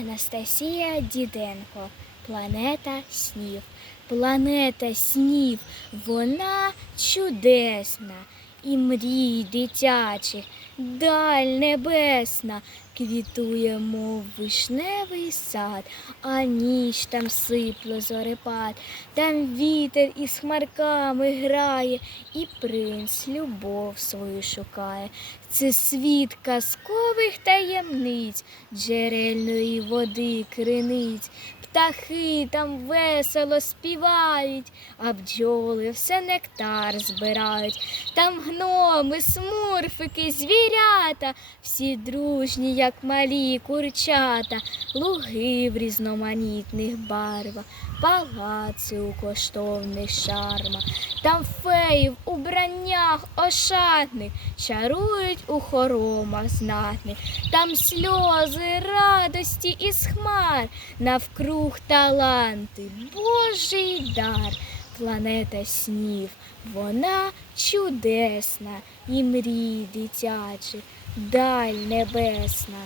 Анастасія Діденко. Планета снів. Планета снів, вона чудесна. І мрій дитячих, даль небесна, квітує, мов вишневий сад, а ніч там сипло зорепад, там вітер із хмарками грає, і принц любов свою шукає. Це світ казкових таємниць, джерельної води криниць. Птахи там весело співають, а бджоли все нектар збирають. Там гноми, смурфики, звірята, всі дружні, як малі курчата, луги в різноманітних барвах, палаци у коштовних шармах. Там феї в убраннях ошатних чарують у хоромах знатних. Там сльози, радості і схмар, навкруг таланти, Божий дар. Планета снів, вона чудесна і мрій дитячих, даль небесна.